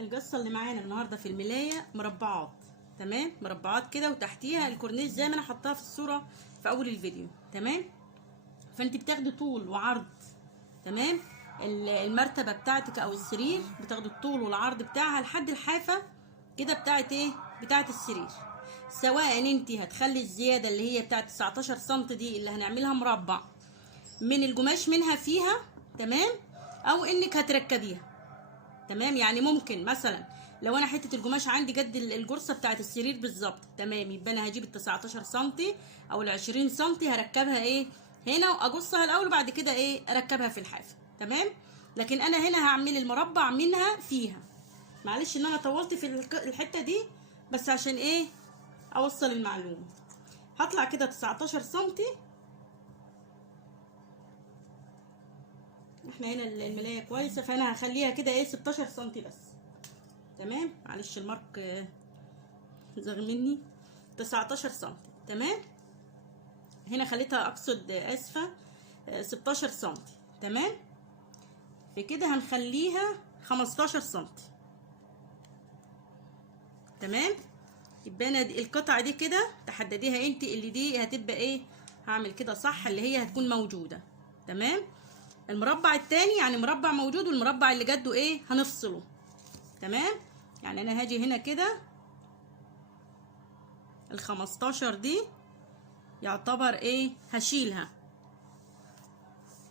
القصه اللي معانا النهارده في الملايه مربعات. تمام، مربعات كده وتحتيها الكورنيش زي ما انا حطاها في الصوره في اول الفيديو. تمام، فانت بتاخدي طول وعرض. تمام، المرتبه بتاعتك او السرير بتاخدي الطول والعرض بتاعها لحد الحافه كده بتاعت ايه، بتاعت السرير. سواء انت هتخلي الزياده اللي هي بتاعت 19 سم دي اللي هنعملها مربع من القماش منها فيها، تمام، او انك هتركبيها. تمام، يعني ممكن مثلا لو انا حته القماش عندي قد الجرصه بتاعت السرير بالظبط، تمام، يبقى انا هجيب ال 19 سم او ال 20 سم هركبها ايه هنا واقصها الاول وبعد كده ايه اركبها في الحافه. تمام، لكن انا هنا هعمل المربع منها فيها. معلش ان انا طولت في الحته دي بس عشان ايه اوصل المعلومه. هطلع كده 19 سم. احنا هنا الملايه كويسه فانا هخليها كده ايه 16 سم بس. تمام، معلش المارك زغ مني. 19 سم. تمام، هنا خليتها اقصد اسفه 16 سم. تمام، في كده هنخليها 15 سم. تمام، يبقى انا القطعه دي كده تحدديها انت اللي دي هتبقى ايه. هعمل كده صح اللي هي هتكون موجوده. تمام، المربع التاني يعني مربع موجود والمربع اللي جده ايه هنفصله. تمام، يعني انا هاجي هنا كده ال15 دي يعتبر ايه هشيلها،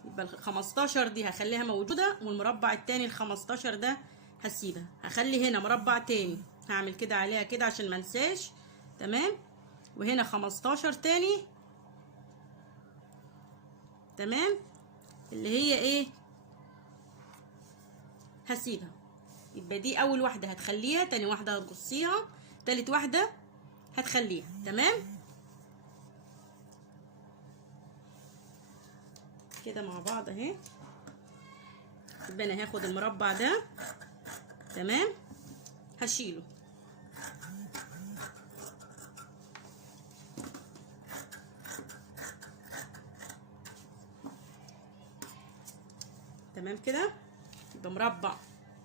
يبقى ال15 دي هخليها موجوده والمربع التاني ال15 ده هسيبها. هخلي هنا مربع تاني هعمل كده عليها كده عشان ما انساش. تمام، وهنا 15 تاني. تمام، اللي هي ايه هسيبها. يبقى دي اول واحده هتخليها، تاني واحده هتقصيها، تالت واحده هتخليها. تمام كده مع بعض اهي. يبقى انا هاخد المربع ده، تمام، هشيله. تمام كده، يبقى مربع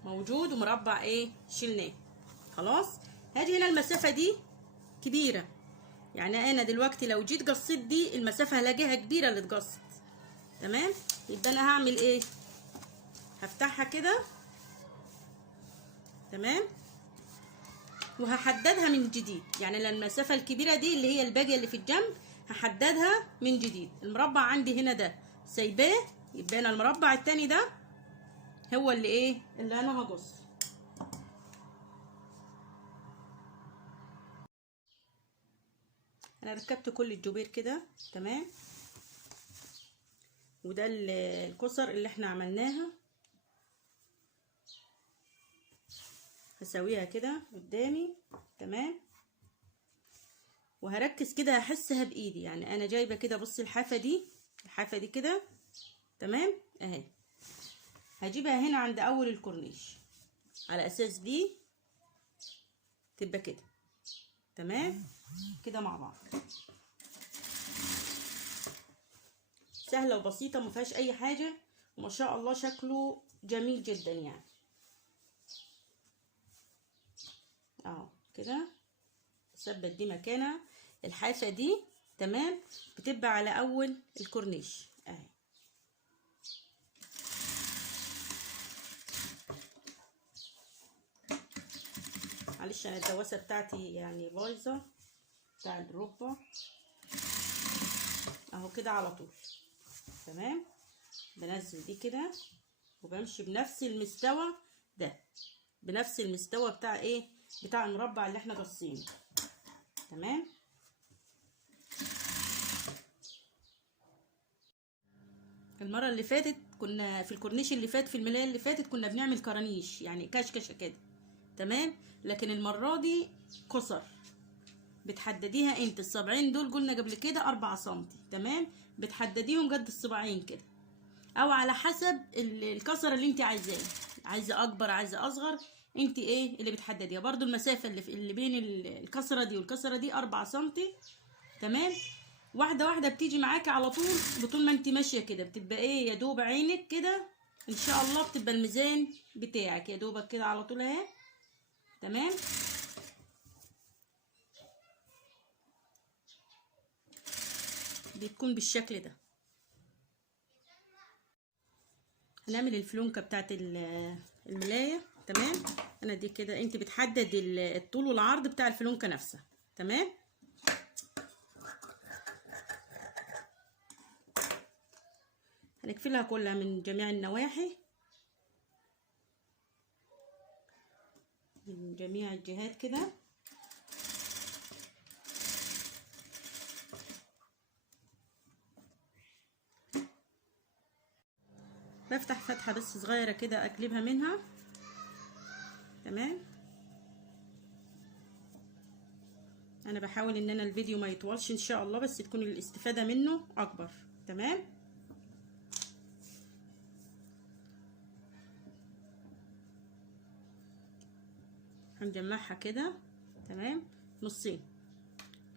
موجود ومربع ايه شلناه. خلاص، هاجي هنا المسافه دي كبيره، يعني انا دلوقتي لو جيت قصيت دي المسافه هلاقيها كبيره اللي اتقصت. تمام، يبقى انا هعمل ايه، هفتحها كده. تمام، وهحددها من جديد، يعني المسافه الكبيره دي اللي هي الباقيه اللي في الجنب هحددها من جديد. المربع عندي هنا ده سايباه، يبقى انا المربع التاني ده هو اللي ايه اللي انا هقص. انا ركبت كل الجوبير كده. تمام، وده الكسر اللي احنا عملناها. هسويها كده قدامي. تمام، وهركز كده هحسها بايدي، يعني انا جايبه كده بصي الحافه دي كده. تمام اهي، هجيبها هنا عند اول الكورنيش على اساس دي تبقى كده. تمام كده مع بعض، سهله وبسيطه ما فيهاش اي حاجه وما شاء الله شكله جميل جدا يعني. اهو كده اثبت دي مكانها الحافه دي. تمام، بتبقى على اول الكورنيش اهي. معلش انا الدواسه بتاعتي يعني بايظه بتاع الركبه اهو كده على طول. تمام، بنزل دي كده وبمشي بنفس المستوى ده، بنفس المستوى بتاع ايه بتاع المربع اللي احنا قصينه. تمام، المره اللي فاتت كنا في الكورنيش اللي فات في الملايه اللي فاتت كنا بنعمل كرانيش يعني كشكشه كده. تمام، لكن المره دي قصر بتحدديها انت. الصبعين دول قلنا قبل كده 4 سم. تمام، بتحدديهم قد الصباعين كده او على حسب الكسره اللي انت عايزاه، عايزه اكبر عايزه اصغر، انت ايه اللي بتحدديها. برضو المسافه اللي بين الكسره دي والكسره دي 4 سم. تمام، واحده واحده بتيجي معاكي على طول. بطول ما انت ماشيه كده بتبقى ايه يا دوب عينك كده ان شاء الله بتبقى الميزان بتاعك يا دوبك كده على طول اهي. تمام. بتكون بالشكل ده. هنعمل الفلونكه بتاعت الملايه. تمام. انا دي كده انت بتحدد الطول والعرض بتاع الفلونكه نفسها. تمام. هنقفلها كلها من جميع النواحي، من جميع الجهات كده. بفتح فتحة بس صغيرة كده اقلبها منها. تمام. انا بحاول ان انا الفيديو ما يطولش ان شاء الله، بس تكون الاستفادة منه اكبر. تمام. هنجمعها كده. تمام. نصين،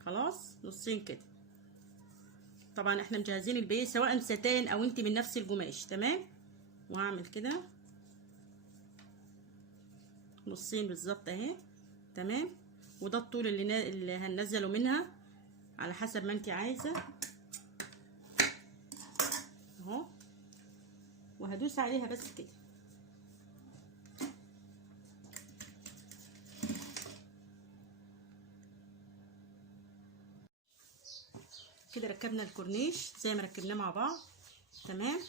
خلاص نصين كده. طبعا احنا مجهزين البيه سواء ستان او انت من نفس القماش. تمام. وهعمل كده نصين بالظبط اهي. تمام. وده الطول اللي هننزله منها على حسب ما انت عايزه اهو. وهدوس عليها بس كده. كده ركبنا الكورنيش زي ما ركبناه مع بعض. تمام.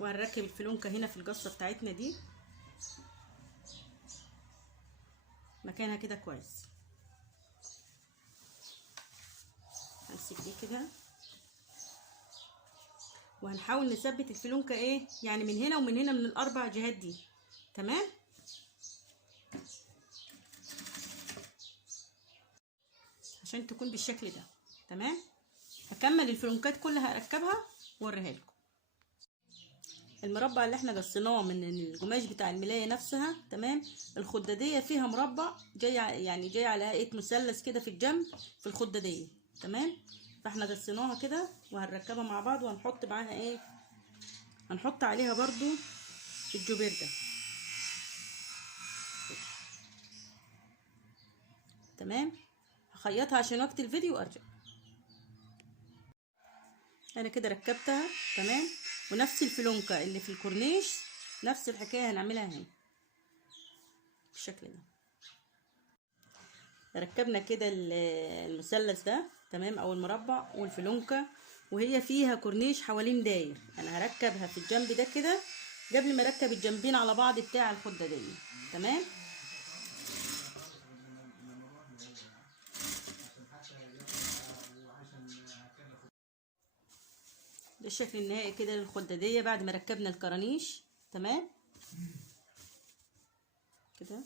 وهنركب الفلونكه هنا في القصه بتاعتنا دي مكانها كده كويس. همسك دي كده وهنحاول نثبت الفلونكه ايه يعني من هنا ومن هنا، من الاربع جهات دي. تمام. عشان تكون بالشكل ده. تمام. هكمل الفلونكات كلها اركبها واوريها لكم. المربع اللي احنا قصيناه من القماش بتاع الملايه نفسها. تمام. الخداديه فيها مربع جاي يعني جاي على هيئه مثلث كده في الجنب في الخداديه. تمام. فاحنا قصيناها كده وهنركبها مع بعض وهنحط معاها ايه، هنحط عليها برضو الجوبير ده. تمام. هخيطها عشان وقت الفيديو وارجع. انا كده ركبتها. تمام. ونفس الفلونكه اللي في الكورنيش نفس الحكايه هنعملها هنا بالشكل ده. ركبنا كده المثلث ده. تمام. او المربع والفلونكه وهي فيها كورنيش حوالين داير. انا هركبها في الجنب ده كده قبل ما اركب الجنبين على بعض بتاع الخداديه. تمام. ده الشكل النهائي كده للخداديه بعد ما ركبنا الكرانيش. تمام كده.